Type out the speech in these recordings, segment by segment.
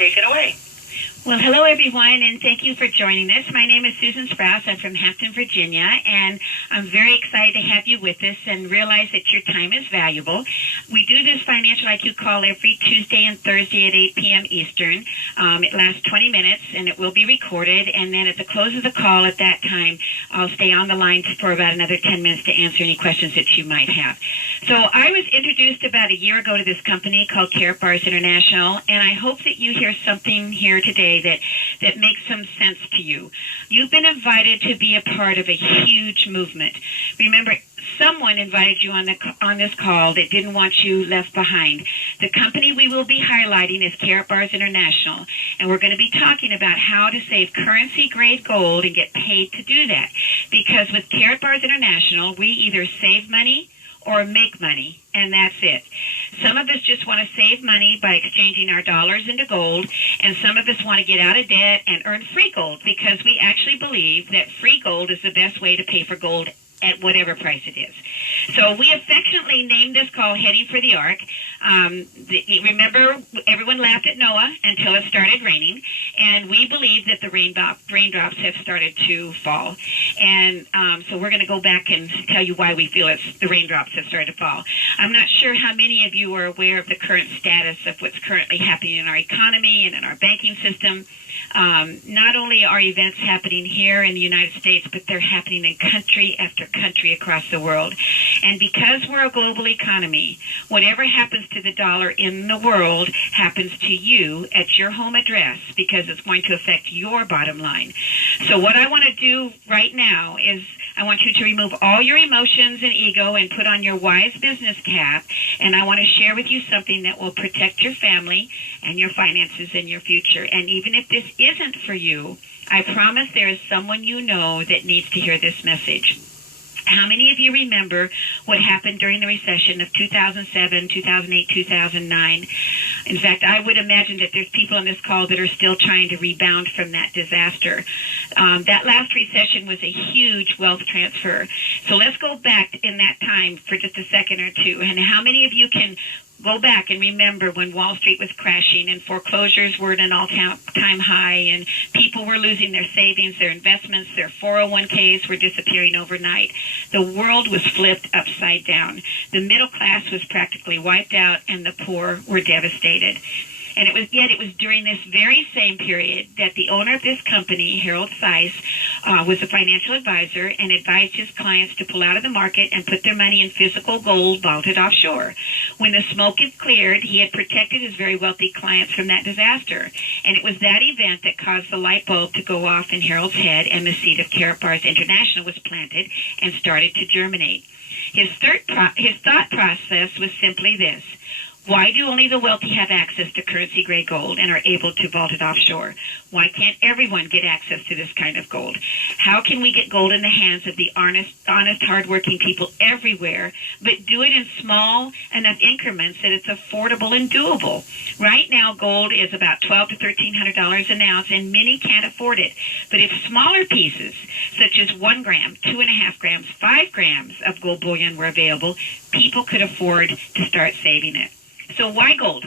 take it away. Well, hello, everyone, and thank you for joining us. My name is Susan Sprouse. I'm from Hampton, Virginia, and I'm very excited to have you with us and realize that your time is valuable. We do this Financial IQ call every Tuesday and Thursday at 8 p.m. Eastern. It lasts 20 minutes, and it will be recorded, and then at the close of the call at that time, I'll stay on the line for about another 10 minutes to answer any questions that you might have. So I was introduced about a year ago to this company called Bars International, and I hope that you hear something here today that makes some sense to you. You've been invited to be a part of a huge movement. Remember, someone invited you on this call that didn't want you left behind. The company we will be highlighting is Bars International, and we're going to be talking about how to save currency-grade gold and get paid to do that. Because with Bars International, we either save money or make money, and that's it. Some of us just want to save money by exchanging our dollars into gold, and some of us want to get out of debt and earn free gold because we actually believe that free gold is the best way to pay for gold at whatever price it is. So we affectionately named this call Heading for the Ark. Remember, everyone laughed at Noah until it started raining, and we believe that the raindrops have started to fall. And so we're going to go back and tell you why we feel the raindrops have started to fall. I'm not sure how many of you are aware of the current status of what's currently happening in our economy and in our banking system. Not only are events happening here in the United States, but they're happening in country after country across the world. And because we're a global economy, whatever happens to the dollar in the world happens to you at your home address because it's going to affect your bottom line. So what I want to do right now is I want you to remove all your emotions and ego and put on your wise business cap, and I want to share with you something that will protect your family and your finances and your future. And even if this isn't for you, I promise there is someone you know that needs to hear this message. How many of you remember what happened during the recession of 2007, 2008, 2009? In fact, I would imagine that there's people on this call that are still trying to rebound from that disaster. That last recession was a huge wealth transfer. So let's go back in that time for just a second or two. And how many of you can go back and remember when Wall Street was crashing and foreclosures were at an all-time high and people were losing their savings, their investments, their 401ks were disappearing overnight. The world was flipped upside down. The middle class was practically wiped out and the poor were devastated. And it was during this very same period that the owner of this company, Harold Seiss, was a financial advisor and advised his clients to pull out of the market and put their money in physical gold vaulted offshore. When the smoke had cleared, he had protected his very wealthy clients from that disaster. And it was that event that caused the light bulb to go off in Harold's head, and the seed of Bars International was planted and started to germinate. His thought process was simply this: why do only the wealthy have access to currency-grade gold and are able to vault it offshore? Why can't everyone get access to this kind of gold? How can we get gold in the hands of the honest, hardworking people everywhere, but do it in small enough increments that it's affordable and doable? Right now, gold is about $1,200 to $1,300 an ounce, and many can't afford it. But if smaller pieces, such as 1 gram, 2.5 grams, 5 grams of gold bullion were available, people could afford to start saving it. So why gold?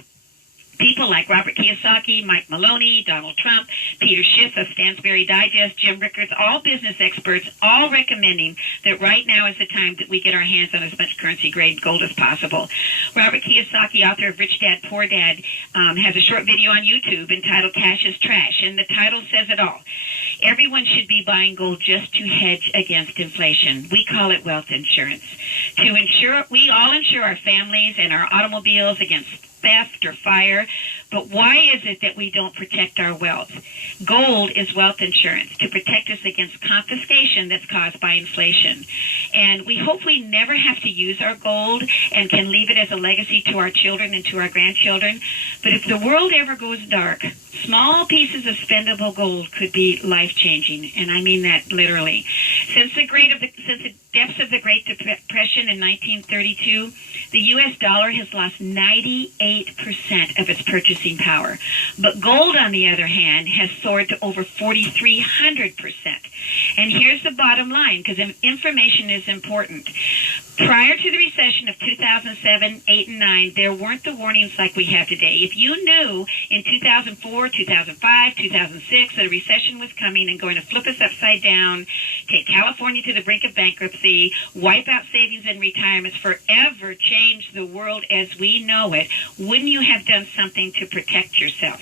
People like Robert Kiyosaki, Mike Maloney, Donald Trump, Peter Schiff of Stansberry Digest, Jim Rickards, all business experts, all recommending that right now is the time that we get our hands on as much currency-grade gold as possible. Robert Kiyosaki, author of Rich Dad, Poor Dad, has a short video on YouTube entitled Cash is Trash, and the title says it all. Everyone should be buying gold just to hedge against inflation. We call it wealth insurance. We all insure our families and our automobiles against theft or fire, but why is it that we don't protect our wealth? Gold is wealth insurance to protect us against confiscation that's caused by inflation. And we hope we never have to use our gold and can leave it as a legacy to our children and to our grandchildren. But if the world ever goes dark, small pieces of spendable gold could be life-changing, and I mean that literally. Since the depths of the Great Depression in 1932, the U.S. dollar has lost 98% of its purchasing power. But gold, on the other hand, has soared to over 4,300%. And here's the bottom line, because information is important. Prior to the recession of 2007, 8, and 9, there weren't the warnings like we have today. If you knew in 2004, 2005, 2006 that a recession was coming and going to flip us upside down, take California to the brink of bankruptcy, wipe out savings and retirements, forever change the world as we know it, wouldn't you have done something to protect yourself?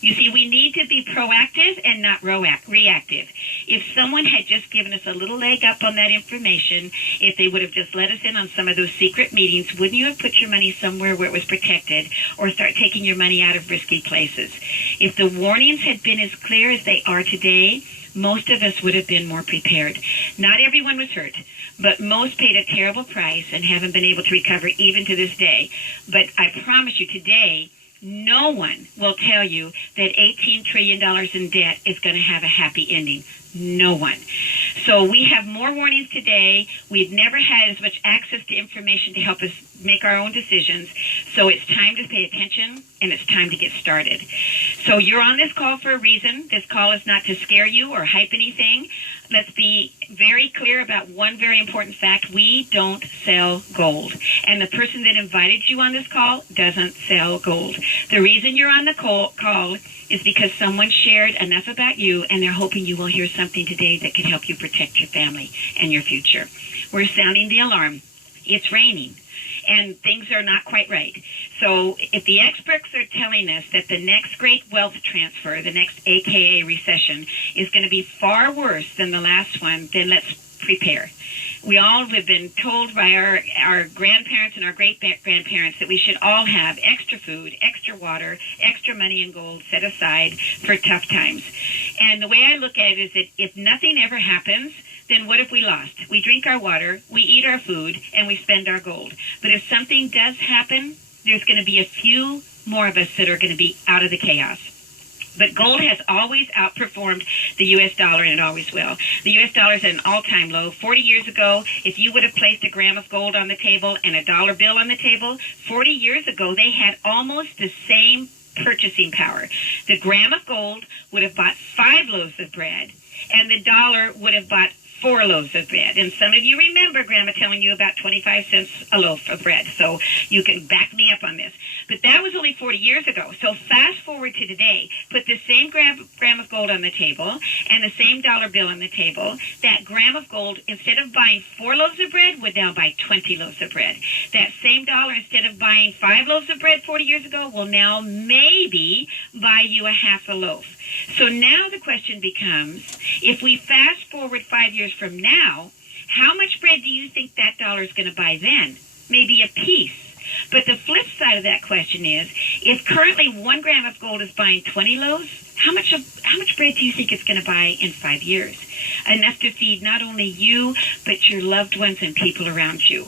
You see, we need to be proactive and not reactive. If someone had just given us a little leg up on that information, if they would have just let us in on some of those secret meetings, wouldn't you have put your money somewhere where it was protected or start taking your money out of risky places? If the warnings had been as clear as they are today, most of us would have been more prepared. Not everyone was hurt, but most paid a terrible price and haven't been able to recover even to this day. But I promise you today, no one will tell you that $18 trillion in debt is going to have a happy ending. No one. So we have more warnings today. We've never had as much access to information to help us make our own decisions. So it's time to pay attention, and it's time to get started. So you're on this call for a reason. This call is not to scare you or hype anything. Let's be very clear about one very important fact. We don't sell gold. And the person that invited you on this call doesn't sell gold. The reason you're on the call is because someone shared enough about you, and they're hoping you will hear something today that could help you protect your family and your future. We're sounding the alarm. It's raining, and things are not quite right. So if the experts are telling us that the next great wealth transfer, the next AKA recession, is going to be far worse than the last one, then let's prepare. We all have been told by our grandparents and our great-grandparents that we should all have extra food, extra water, extra money and gold set aside for tough times. And the way I look at it is that if nothing ever happens, then what if we lost? We drink our water, we eat our food, and we spend our gold. But if something does happen, there's going to be a few more of us that are going to be out of the chaos. But gold has always outperformed the U.S. dollar, and it always will. The U.S. dollar is at an all-time low. 40 years ago, if you would have placed a gram of gold on the table and a dollar bill on the table, 40 years ago, they had almost the same purchasing power. The gram of gold would have bought 5 loaves of bread, and the dollar would have bought 4 loaves of bread. And some of you remember Grandma telling you about 25 cents a loaf of bread, so you can back me up on this. But that was only 40 years ago. So fast forward to today, put the same gram of gold on the table and the same dollar bill on the table. That gram of gold, instead of buying 4 loaves of bread, would now buy 20 loaves of bread. That same dollar, instead of buying 5 loaves of bread 40 years ago, will now maybe buy you a half a loaf. So now the question becomes, if we fast forward 5 years from now, how much bread do you think that dollar is going to buy then? Maybe a piece. But the flip side of that question is, if currently 1 gram of gold is buying 20 loaves, how much bread do you think it's going to buy in 5 years? Enough to feed not only you, but your loved ones and people around you.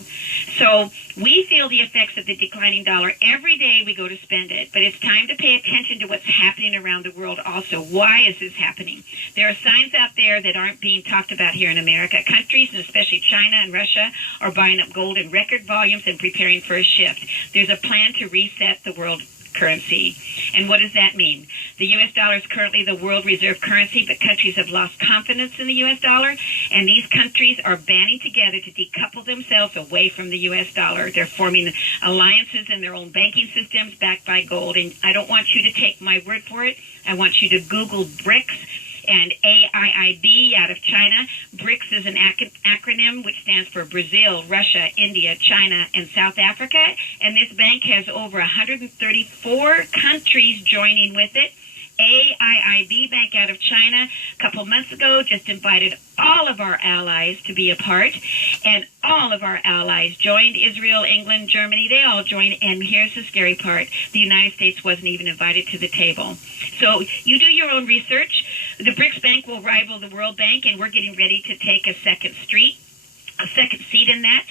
So we feel the effects of the declining dollar every day we go to spend it. But it's time to pay attention to what's happening around the world also. Why is this happening? There are signs out there that aren't being talked about here in America. Countries, and especially China and Russia, are buying up gold in record volumes and preparing for a shift. There's a plan to reset the world currency. And what does that mean? The U.S. dollar is currently the world reserve currency, but countries have lost confidence in the U.S. dollar, and these countries are banding together to decouple themselves away from the U.S. dollar. They're forming alliances in their own banking systems backed by gold. And I don't want you to take my word for it. I want you to Google BRICS and AIIB out of China. BRICS is an acronym which stands for Brazil, Russia, India, China, and South Africa. And this bank has over 134 countries joining with it. AIIB Bank out of China a couple months ago just invited all of our allies to be a part, and all of our allies joined. Israel, England, Germany, they all joined. And here's the scary part: the United States wasn't even invited to the table. So you do your own research. The BRICS Bank will rival the World Bank, and we're getting ready to take a second seat in that.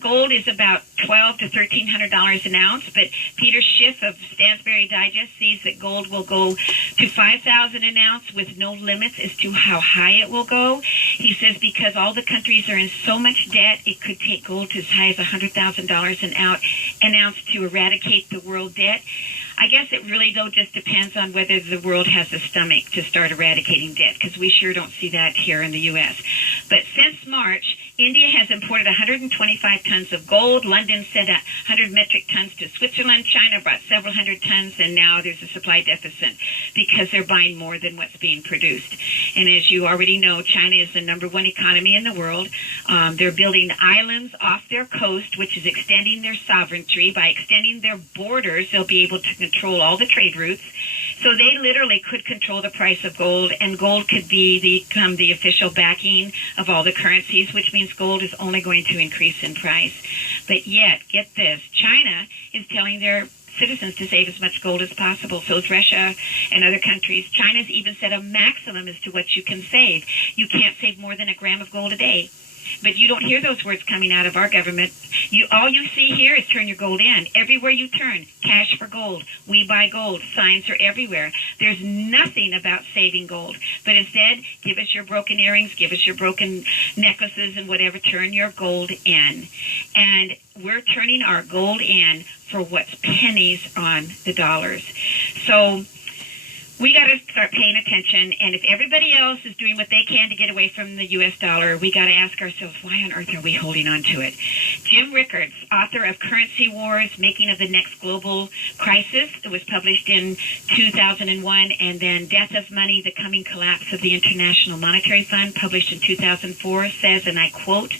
Gold is about $1,200 to $1,300 an ounce, but Peter Schiff of Stansberry Digest sees that gold will go to $5,000 an ounce with no limits as to how high it will go. He says because all the countries are in so much debt, it could take gold to as high as $100,000 an ounce to eradicate the world debt. I guess it really, though, just depends on whether the world has the stomach to start eradicating debt, because we sure don't see that here in the U.S. But since March, India has imported 125 tons of gold. London sent 100 metric tons to Switzerland. China brought several hundred tons, and now there's a supply deficit because they're buying more than what's being produced. And as you already know, China is the #1 economy in the world. They're building islands off their coast, which is extending their sovereignty. By extending their borders, they'll be able to control all the trade routes. So they literally could control the price of gold, and gold could become the official backing of all the currencies, which means gold is only going to increase in price. But yet, get this, China is telling their citizens to save as much gold as possible. So is Russia and other countries. China's even set a maximum as to what you can save. You can't save more than a gram of gold a day. But you don't hear those words coming out of our government. All you see here is turn your gold in. Everywhere you turn, cash for gold. We buy gold. Signs are everywhere. There's nothing about saving gold. But instead, give us your broken earrings, give us your broken necklaces and whatever. Turn your gold in. And we're turning our gold in for what's pennies on the dollars. So we got to start paying attention, and if everybody else is doing what they can to get away from the U.S. dollar, we got to ask ourselves, why on earth are we holding on to it? Jim Rickards, author of Currency Wars, Making of the Next Global Crisis, it was published in 2001, and then Death of Money, The Coming Collapse of the International Monetary Fund, published in 2004, says, and I quote,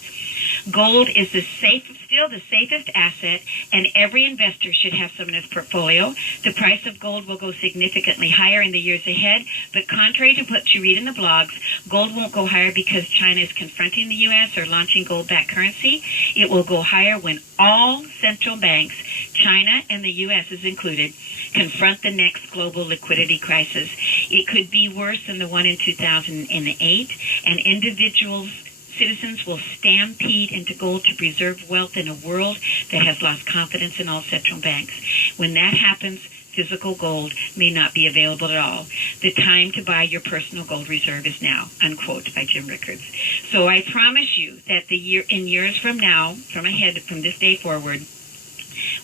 "Gold is still the safest asset, and every investor should have some in his portfolio. The price of gold will go significantly higher in the years ahead, but contrary to what you read in the blogs, gold won't go higher because China is confronting the U.S. or launching gold-backed currency. It will go higher when all central banks, China and the U.S. is included, confront the next global liquidity crisis. It could be worse than the one in 2008, and citizens will stampede into gold to preserve wealth in a world that has lost confidence in all central banks. When that happens, physical gold may not be available at all. The time to buy your personal gold reserve is now," unquote, by Jim Rickards. So I promise you that in years from now, from this day forward,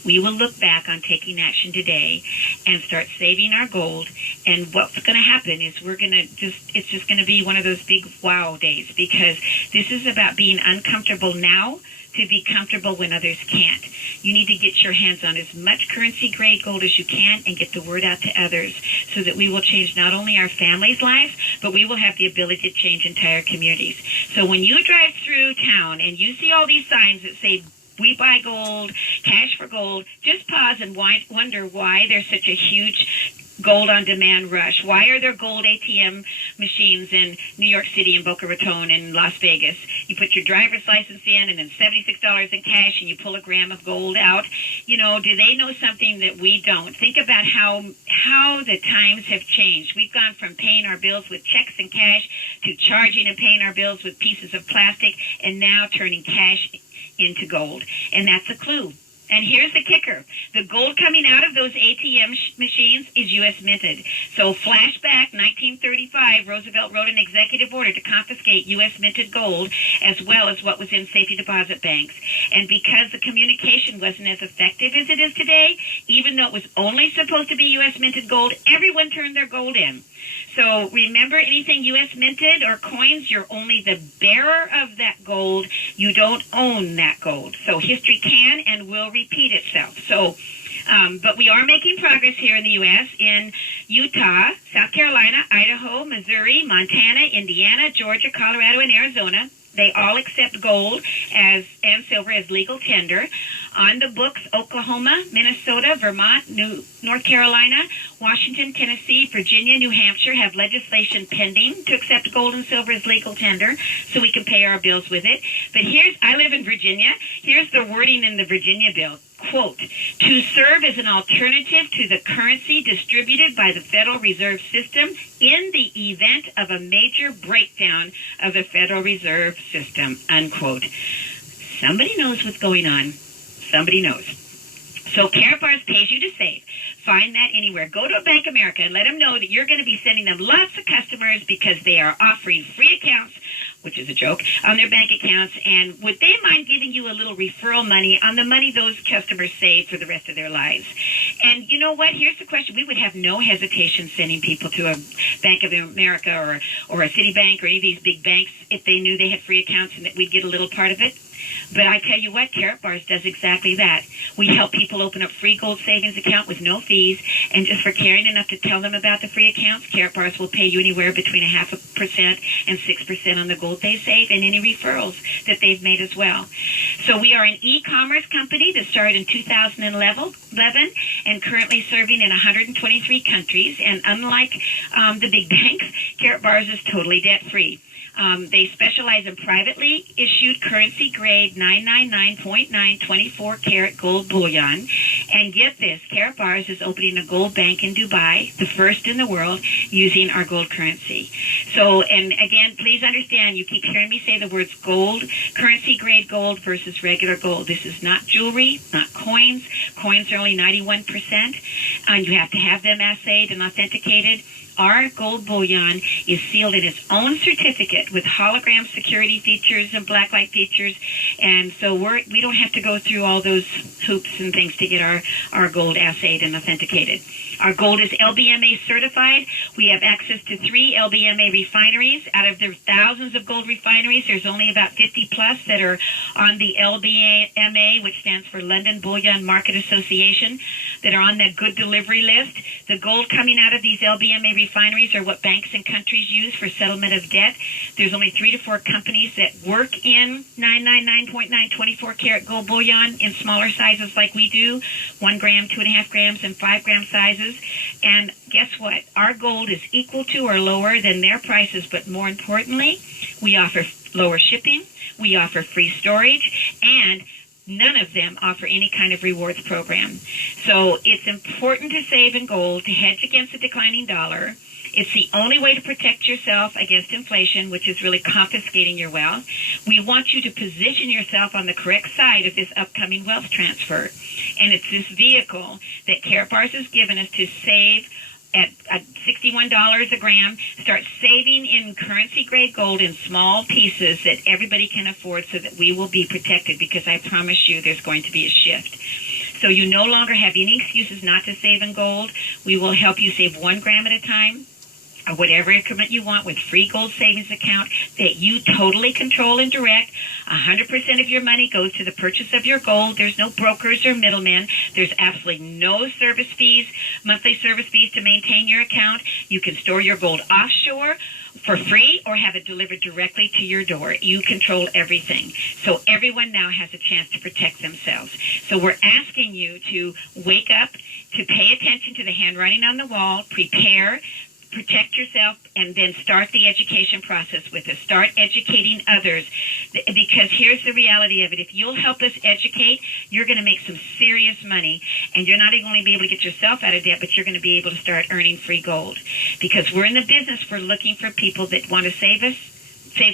we will look back on taking action today and start saving our gold. And what's going to happen is it's just going to be one of those big wow days, because this is about being uncomfortable now to be comfortable when others can't. You need to get your hands on as much currency-grade gold as you can and get the word out to others so that we will change not only our families' lives, but we will have the ability to change entire communities. So when you drive through town and you see all these signs that say, "We buy gold, cash for gold," just pause and wonder why there's such a huge gold on demand rush. Why are there gold ATM machines in New York City and Boca Raton and Las Vegas? You put your driver's license in and then $76 in cash and you pull a gram of gold out. Do they know something that we don't? Think about how the times have changed. We've gone from paying our bills with checks and cash to charging and paying our bills with pieces of plastic, and now turning cash into gold. And that's a clue. And here's the kicker. The gold coming out of those ATM machines is U.S. minted. So flashback 1935, Roosevelt wrote an executive order to confiscate U.S. minted gold as well as what was in safety deposit banks. And because the communication wasn't as effective as it is today, even though it was only supposed to be U.S. minted gold, everyone turned their gold in. So remember, anything U.S. minted or coins, you're only the bearer of that gold. You don't own that gold. So history can and will repeat itself. So, but we are making progress here in the U.S. in Utah, South Carolina, Idaho, Missouri, Montana, Indiana, Georgia, Colorado, and Arizona. They all accept gold and silver as legal tender. On the books, Oklahoma, Minnesota, Vermont, North Carolina, Washington, Tennessee, Virginia, New Hampshire have legislation pending to accept gold and silver as legal tender so we can pay our bills with it. But I live in Virginia. Here's the wording in the Virginia bill. Quote, "To serve as an alternative to the currency distributed by the Federal Reserve System in the event of a major breakdown of the Federal Reserve System," unquote. Somebody knows what's going on. Somebody knows. So Carrot Bars pays you to save. Find that anywhere. Go to a Bank America and let them know that you're going to be sending them lots of customers because they are offering free accounts, which is a joke, on their bank accounts. And would they mind giving you a little referral money on the money those customers save for the rest of their lives? And you know what? Here's the question. We would have no hesitation sending people to a Bank of America or a Citibank or any of these big banks if they knew they had free accounts and that we'd get a little part of it. But I tell you what, Carrot Bars does exactly that. We help people open up free gold savings account with no fees, and just for caring enough to tell them about the free accounts, Carrot Bars will pay you anywhere between 0.5% and 6% on the gold they save and any referrals that they've made as well. So we are an e-commerce company that started in 2011 and currently serving in 123 countries. And unlike the big banks, Carrot Bars is totally debt-free. They specialize in privately issued currency-grade 999.9 24-karat gold bullion. And get this, Carrot Bars is opening a gold bank in Dubai, the first in the world, using our gold currency. So, and again, please understand, you keep hearing me say the words gold, currency-grade gold versus regular gold. This is not jewelry, not coins. Coins are only 91%, and you have to have them assayed and authenticated. Our gold bullion is sealed in its own certificate with hologram security features and blacklight features, and so we don't have to go through all those hoops and things to get our gold assayed and authenticated. Our gold is LBMA certified. We have access to 3 LBMA refineries. Out of the thousands of gold refineries, there's only about 50 plus that are on the LBMA, which stands for London Bullion Market Association, that are on that good delivery list. The gold coming out of these LBMA refineries are what banks and countries use for settlement of debt. There's only 3 to 4 companies that work in 999.9 24-karat gold bullion in smaller sizes like we do, 1 gram, 2.5 grams, and 5 gram sizes. And guess what? Our gold is equal to or lower than their prices, but more importantly, we offer lower shipping, we offer free storage, and none of them offer any kind of rewards program. So it's important to save in gold to hedge against a declining dollar. It's the only way to protect yourself against inflation, which is really confiscating your wealth. We want you to position yourself on the correct side of this upcoming wealth transfer. And it's this vehicle that Carrot Bars has given us to save at $61 a gram, start saving in currency-grade gold in small pieces that everybody can afford so that we will be protected, because I promise you there's going to be a shift. So you no longer have any excuses not to save in gold. We will help you save 1 gram at a time, or whatever increment you want, with free gold savings account that you totally control and direct. 100% of your money goes to the purchase of your gold. There's no brokers or middlemen. There's absolutely no service fees, monthly service fees to maintain your account. You can store your gold offshore for free or have it delivered directly to your door. You control everything. So everyone now has a chance to protect themselves. So we're asking you to wake up, to pay attention to the handwriting on the wall, prepare, protect yourself, and then start the education process with us. Start educating others, because here's the reality of it. If you'll help us educate, you're going to make some serious money, and you're not only be able to get yourself out of debt, but you're going to be able to start earning free gold, because we're in the business for looking for people that want to save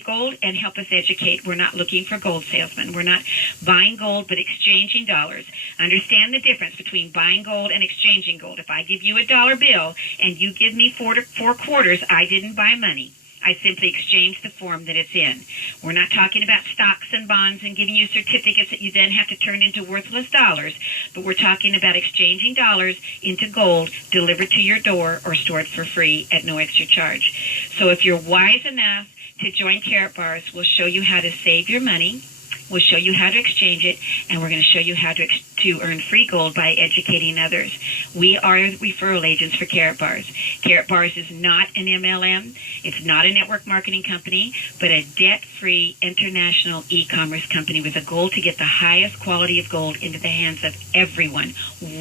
gold and help us educate. We're not looking for gold salesmen. We're not buying gold but exchanging dollars. Understand the difference between buying gold and exchanging gold. If I give you a dollar bill and you give me 4 quarters, I didn't buy money. I simply exchange the form that it's in. We're not talking about stocks and bonds and giving you certificates that you then have to turn into worthless dollars, but we're talking about exchanging dollars into gold delivered to your door or stored for free at no extra charge. So if you're wise enough to join Carrot Bars, we'll show you how to save your money, we'll show you how to exchange it, and we're going to show you how to earn free gold by educating others. We are referral agents for Carrot Bars. Carrot Bars is not an MLM. It's not a network marketing company, but a debt-free international e-commerce company with a goal to get the highest quality of gold into the hands of everyone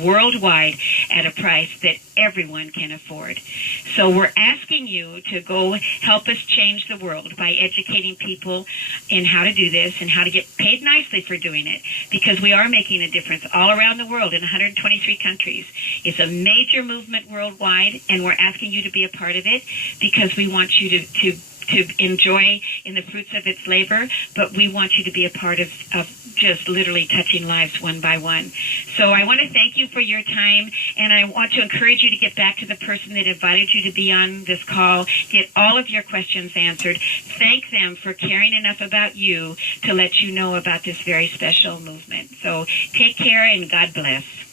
worldwide at a price that everyone can afford. So we're asking you to go help us change the world by educating people in how to do this and how to get paid nicely for doing it, because we are making a difference all around the world in 123 countries. It's a major movement worldwide, and we're asking you to be a part of it because we want you to to enjoy in the fruits of its labor, but we want you to be a part of just literally touching lives one by one. So I want to thank you for your time, and I want to encourage you to get back to the person that invited you to be on this call, get all of your questions answered, thank them for caring enough about you to let you know about this very special movement. So take care and God bless.